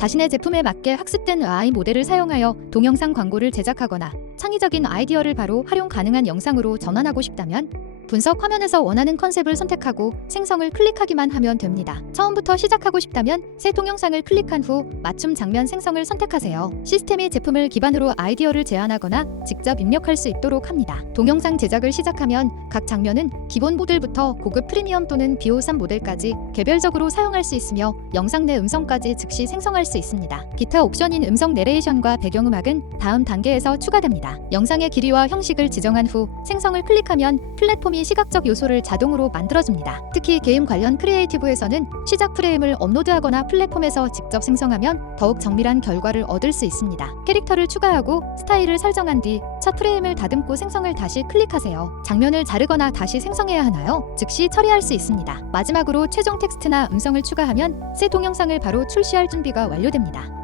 자신의 제품에 맞게 학습된 AI 모델을 사용하여 동영상 광고를 제작하거나 창의적인 아이디어를 바로 활용 가능한 영상으로 전환하고 싶다면 분석 화면에서 원하는 컨셉을 선택하고 생성을 클릭하기만 하면 됩니다. 처음부터 시작하고 싶다면 새 동영상을 클릭한 후 맞춤 장면 생성을 선택하세요. 시스템이 제품을 기반으로 아이디어를 제안하거나 직접 입력할 수 있도록 합니다. 동영상 제작을 시작하면 각 장면은 기본 모델부터 고급 프리미엄 또는 비오3 모델까지 개별적으로 사용할 수 있으며 영상 내 음성까지 즉시 생성할 수 있습니다. 기타 옵션인 음성 내레이션과 배경음악은 다음 단계에서 추가됩 니다. 영상의 길이와 형식을 지정한 후 생성을 클릭하면 플랫폼이 시각적 요소를 자동으로 만들어줍니다. 특히 게임 관련 크리에이티브에서는 시작 프레임을 업로드하거나 플랫폼에서 직접 생성하면 더욱 정밀한 결과를 얻을 수 있습니다. 캐릭터를 추가하고 스타일을 설정한 뒤 첫 프레임을 다듬고 생성을 다시 클릭하세요. 장면을 자르거나 다시 생성해야 하나요? 즉시 처리할 수 있습니다. 마지막으로 최종 텍스트나 음성을 추가하면 새 동영상을 바로 출시할 준비가 완료됩니다.